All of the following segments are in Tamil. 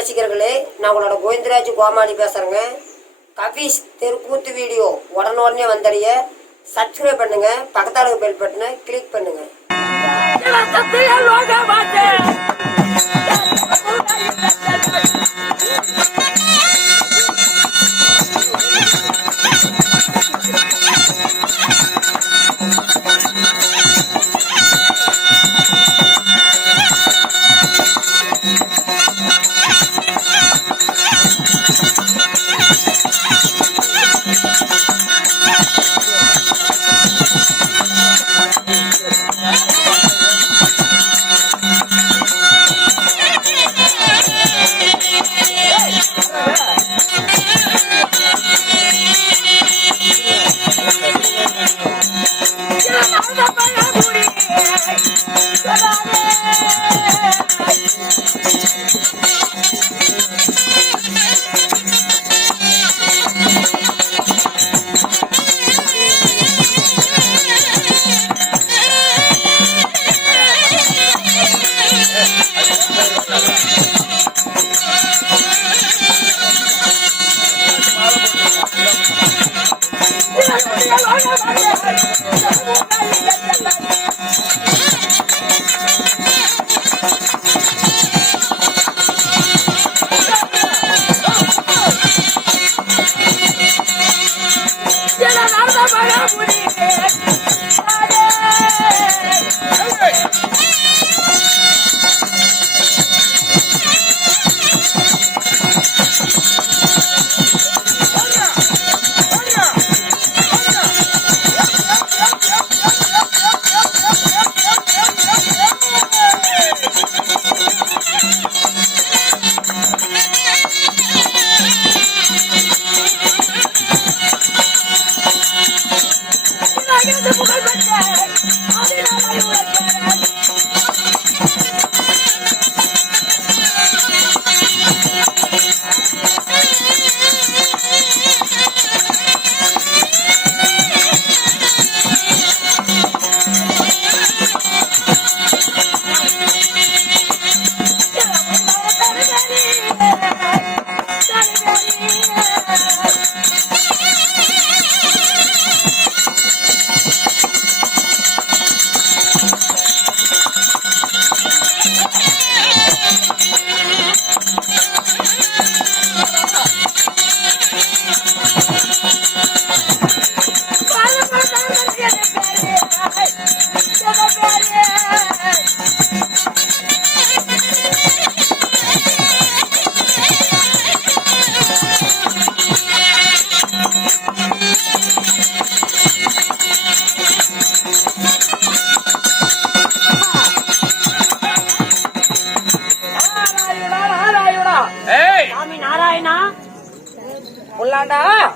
ரசிகர்களே, நான் உங்களோட கோவிந்தராஜ் கோமாளி பேசுறேங்க. கபீஸ் தெருக்கூத்து வீடியோ உடனே வந்தடைய சப்ஸ்கிரைப் பண்ணுங்க, பக்கத்தால பெல் பட்டனை கிளிக் பண்ணுங்க.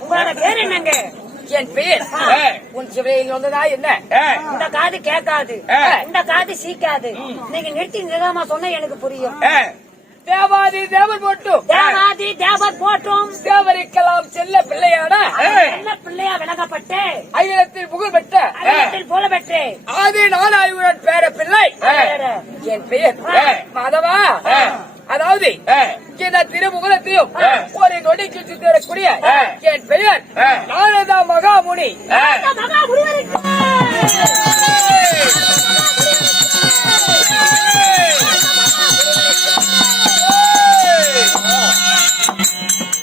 உங்களோட பேர் என்னங்க? என் பேர் உன் சிவையில் வந்ததா என்ன? இந்த காது கேட்காது, இந்த காது சீக்காது. நீங்க நிறுத்தி நிதானமா சொன்னா எனக்கு புரியும். தேவாதி தேவர் போட்டும், தேவாதி தேவர் போட்டும், தேவருக்கெல்லாம் செல்ல பிள்ளையான செல்ல பிள்ளையா விளக்கப்பட்டு அகிலத்தில் புகழ் பெற்ற போல பெற்று ஆதி நாராயணன் பேர பிள்ளை என் பெயர் மாதவா. அதாவது இந்த திருமுகத்தையும் ஒரு நொடிக்கு தரக்கூடிய என் பெயர் நாரதா மகாமுனி.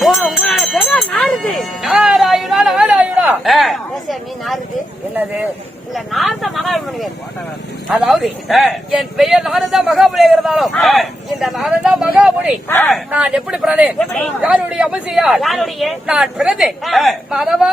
உங்களோட பேரா நாரது? நாராயணா நாராயணா. நீ நாரது என்னது? இல்ல நாரத மகாமுனி. அதாவது என் பெயர் நாரதா மகாமுனி இருந்தாலும் இந்த நாரதா மகாமுனி நான் எப்படி பிறந்தேன், யாருடைய அவசியால் நான் பிறந்தேன் மாதவா.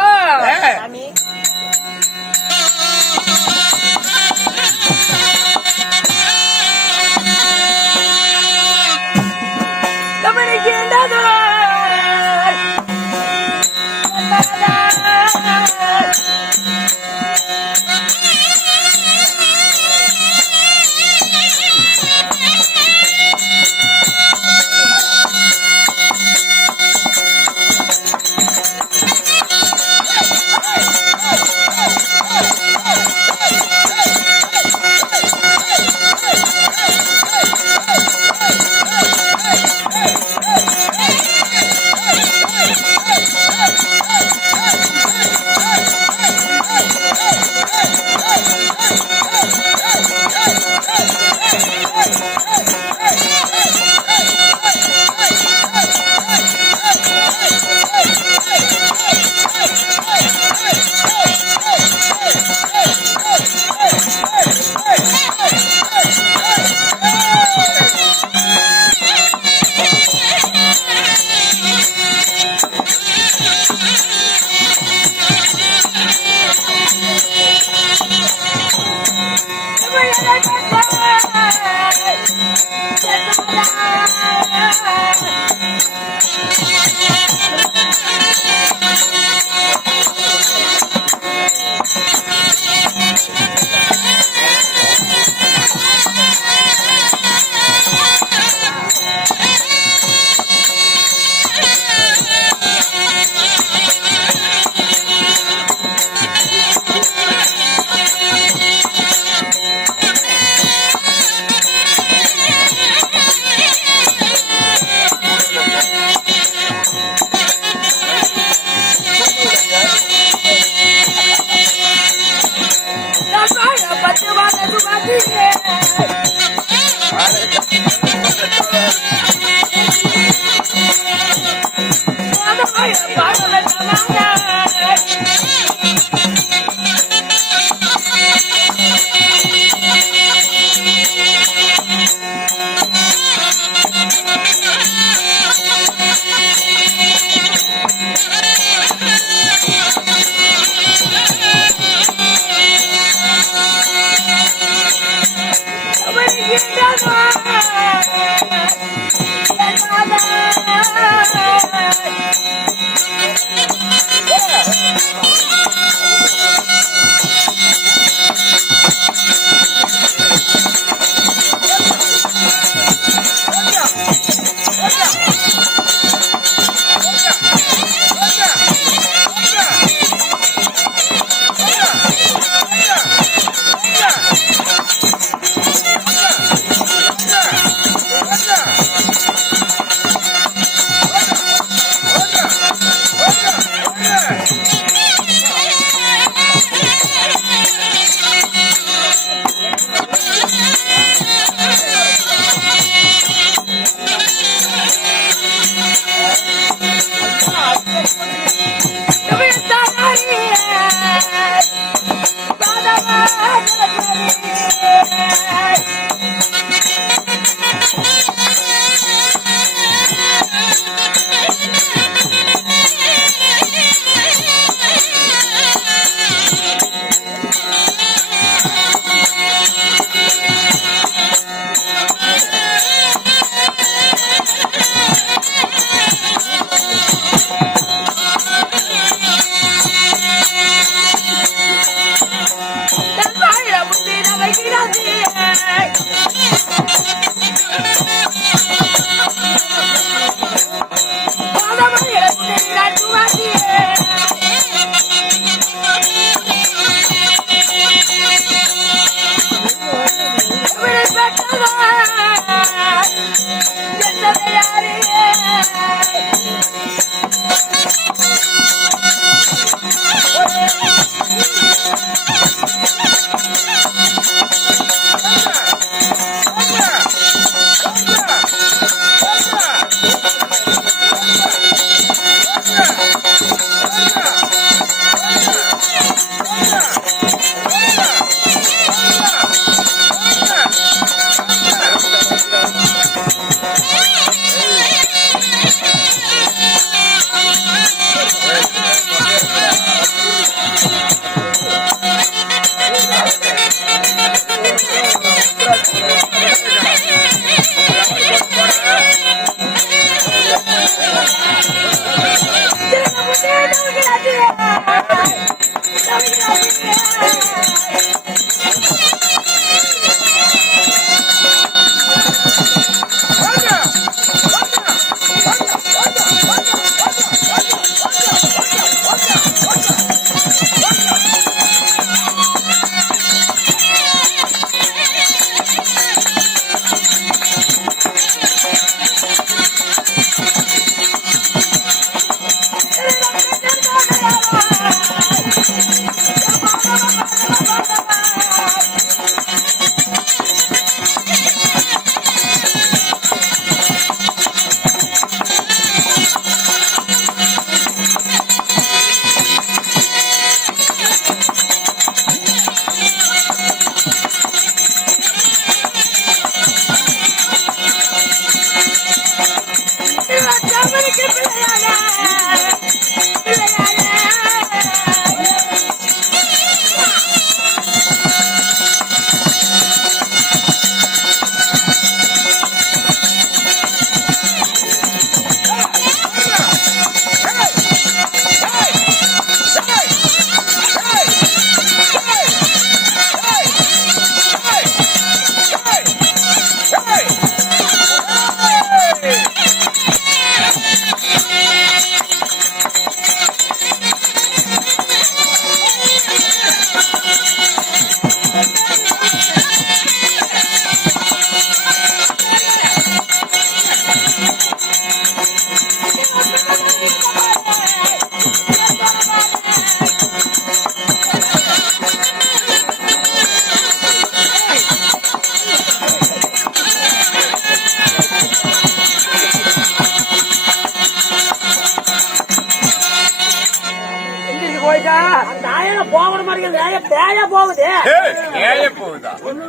போகிற மாதிரி பேய போகுது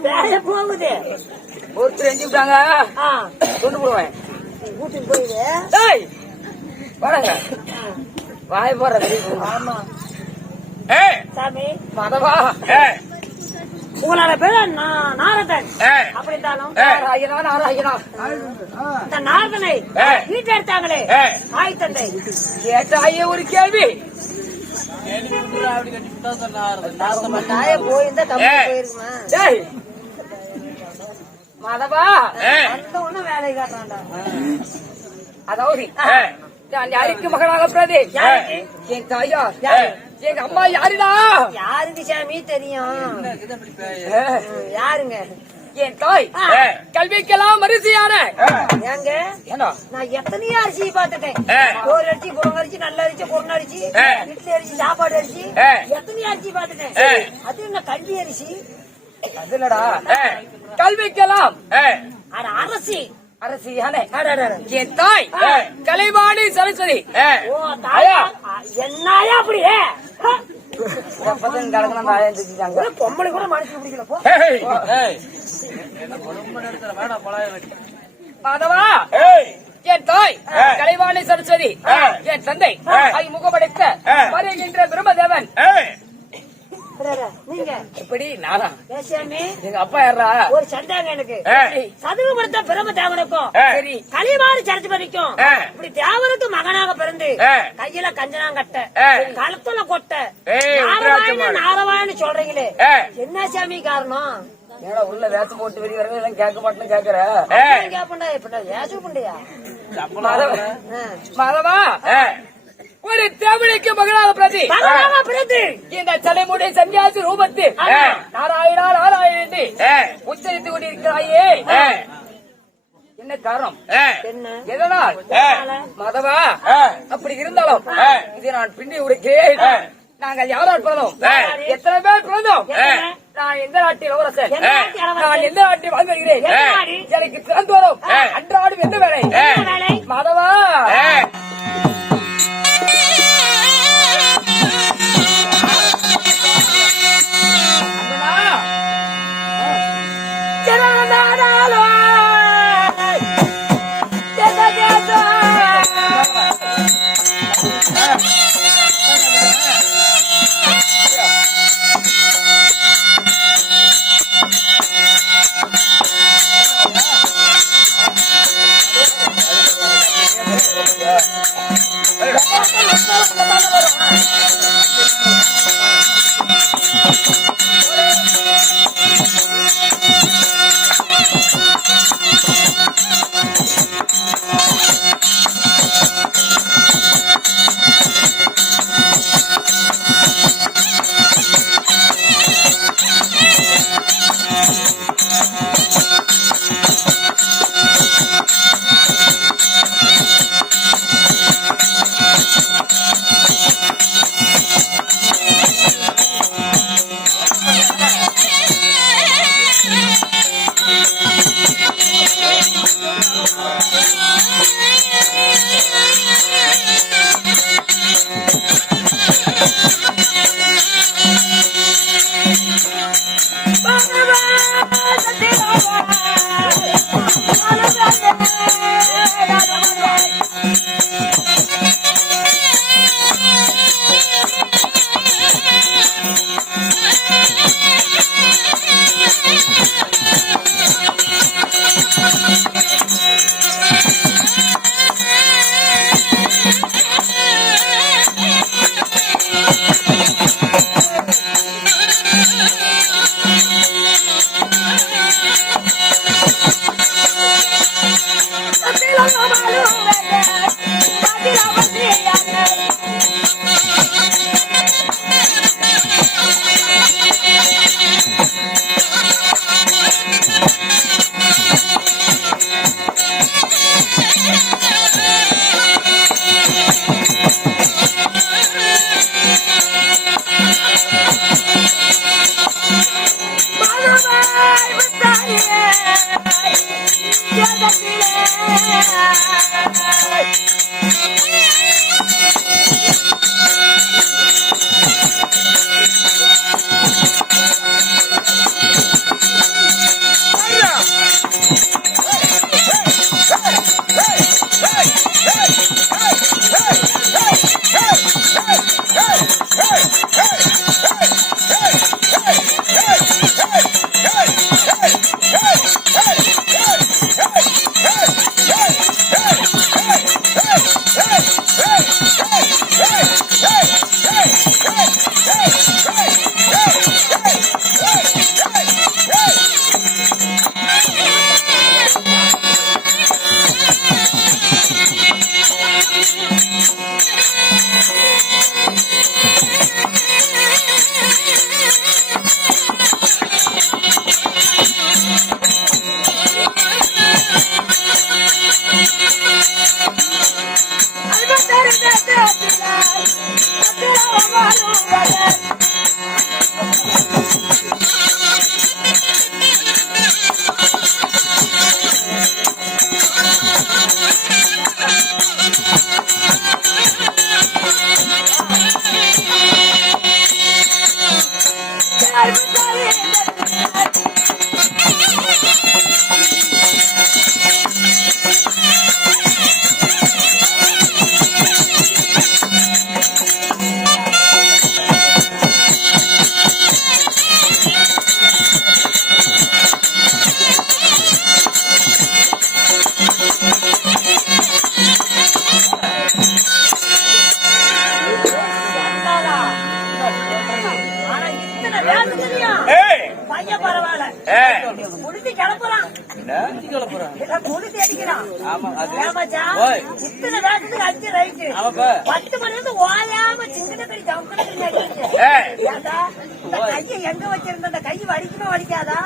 பேய போகுது ஒருத்தர் எஞ்சிட்டாங்க கொண்டு போடுவேன் கூட்டிட்டு போயிடு வரங்க வாய் போற ஆமா சாமி மதவா உங்களோட பேரு நாரதன். அப்படி இருந்தாலும் நாராயணா நாராயணா இந்த நாரதனை வீட்டு எடுத்தாங்களே தாய் தந்தை கேட்டாயே ஒரு கேள்வி. தாய போயிருந்தா தப்பு போயிருக்குமா? டேய், மாதவா அந்த ஒண்ணும் வேலை காட்டுறான்டா. அதாவது நான் யாருக்கு மகனாக பிறந்தே? என் தாயா எங்க அம்மா யாருடா? யாருக்கு சாமி தெரியும்? யாருங்க? என் தாய் கல்விக்கெல்லாம் அரிசியான. ஏங்க நான் எத்தனையோ அரிசி பாத்துட்டேன். ஒரு அரிசி குரங்க அரிசி நல்ல அரிசி குரங்க அரிசி இட்லி அரிசி சாப்பாடு அரிசி எத்தனையோ அரிசி பாத்துட்டேன். அது என்ன கல்வி அரிசி? அது இல்லடா கல்விக்கெல்லாம் அரசி அரசியான என் தாய் கலைவாணி சரஸ்வதி. ஓ தாயா என்னையா அப்படி பொம்பளை கூட மனசு பிடிக்கல போ. மாதவா என் தாய் கலைவாணி சரஸ்வதி. என் தந்தை முகமடைத்த வருகின்ற பிரம்மதேவன். நீங்க எப்படி நானா? பேசாமி எங்க அப்பா யாரா? ஒரு சந்தேகம் எனக்கு. சதுவு படுத்த பிரம்ம தேவனுக்கும் சரி களிவாறு சரஸ்வதிக்கும் இப்படி தேவனுக்கு மகனாக பிறந்து கையில கஞ்சனாங்கட்ட களத்துல கொட்ட நாரவாயன்னு சொல்றீங்களே என்ன சாமி காரணம்? ஏடா உள்ள வேஷம் போட்டு வெளியே வரவே எல்லாம் கேட்க மாட்டேன்னு கேக்குற. கேப்பண்டா இப்ப வேசம் பண்டையா மாதவா ஒரு தமிழுக்கு மகனாக பிரதி இந்த தலைமுடி சன்னியாசி ரூபத்து நாராயணா நாராயணி உச்சரித்துக் கொண்டிருக்கிறாயே என்ன காரணம்? எதனால்? மாதவா அப்படி இருந்தாலும் இதை நான் பின்னி உடைக்கிறேன். நாங்கள் யாரால் பிறந்தோம்? எத்தனை பேர் பிறந்தோம்? நான் எந்த நாட்டில் இளவரசர்? நான் எந்த நாட்டில் வாழ்ந்து வருகிறேன்? எனக்கு திறந்து வரும் அன்றாடும் என்ன வேலை? மாதவா ஆனா இத்தனை வேதனையா பையன் பரவாயில்ல முடிச்சு கிளப்புறான் முடிச்சு அடிக்கிறான் ஏமாச்சா இத்தனை வேகத்துக்கு அடிச்சு ரைட்டு 10 மணி இருந்து ஓயாம சின்ன கறி ஜவுக்கடி அடிச்சு கையை எங்க வச்சிருந்த அந்த கை வலிக்குமா வலிக்காதா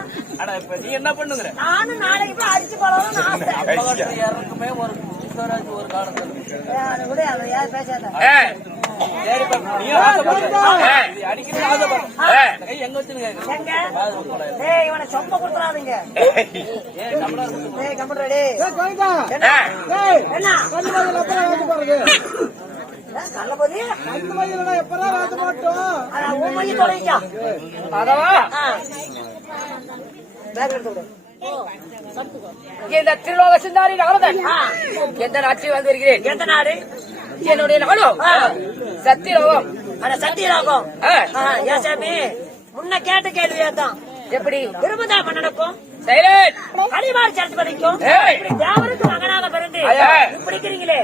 இப்ப நீ என்ன பண்ணுங்கிற நானும் நாளைக்கு போய் அடிச்சு போலாம்னு ஆசை யாருக்குமே ஒரு காலத்துல அது கூட அதை யார் பேசாத அடிக்கிறது ஆசைப்படுறேன் கை எங்க வச்சுங்க எங்க டேய் இவனை சொம்ப கொடுத்துறாதீங்க டேய் கம்ப்யூட்டர் டேய் என்ன நல்லபடி எப்பதான் வாங்க மாட்டோம் உன் மைய தொலைக்கா அதவா பேக் எடுத்து விடு இந்த திருலோக சிந்தாரி நாரதன் எந்த நாட்டில் வந்து வருகிறேன் எந்த நாடு என்னுடைய நாடும் சத்தியலோகம் அட சத்தியராகம் ஏன் சாமி முன்ன கேட்ட கேள்வியாதான் எப்படி திருமணம் நடக்கும் சைலண்ட் கலிமார் சரஸ்வதிக்கும் தேவருக்கு மகனாக பிறந்து இப்படி இருக்கிறீங்களே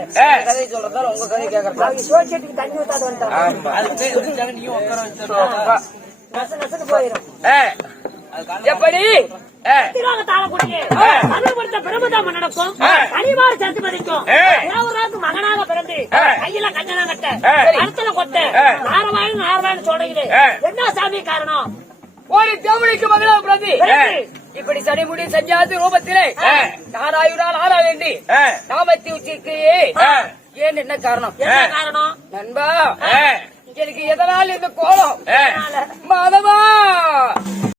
கதை சொல்றதால உங்க கதை கேட்கறதா அவங்க சோசியத்துக்கு தண்ணி ஊத்தாது வந்துட்டாங்க நீயும் உட்கார வச்சு நசு நசுன்னு போயிடும் எப்படி தாளக்கூடிய தமிழ்படுத்த பிரபுதாம நடக்கும் கலிமார் சரஸ்வதிக்கும் தேவராக்கு மகனாக பிறந்து கையில கஞ்சனா கட்ட கருத்துல கொட்ட நாரவாயன் சொல்றீங்களே என்ன சாமி காரணம் ஒரு தேவனுக்கு மகளாக பிரதி இப்படி சனிமுடி சஞ்சாதி ரூபத்திலே நாராயுடால் ஆள வேண்டி நாமத்தி உச்சிக்கு ஏன் என்ன காரணம் என்ன காரணம் நண்பா எனக்கு எதனால் இந்த கோலம்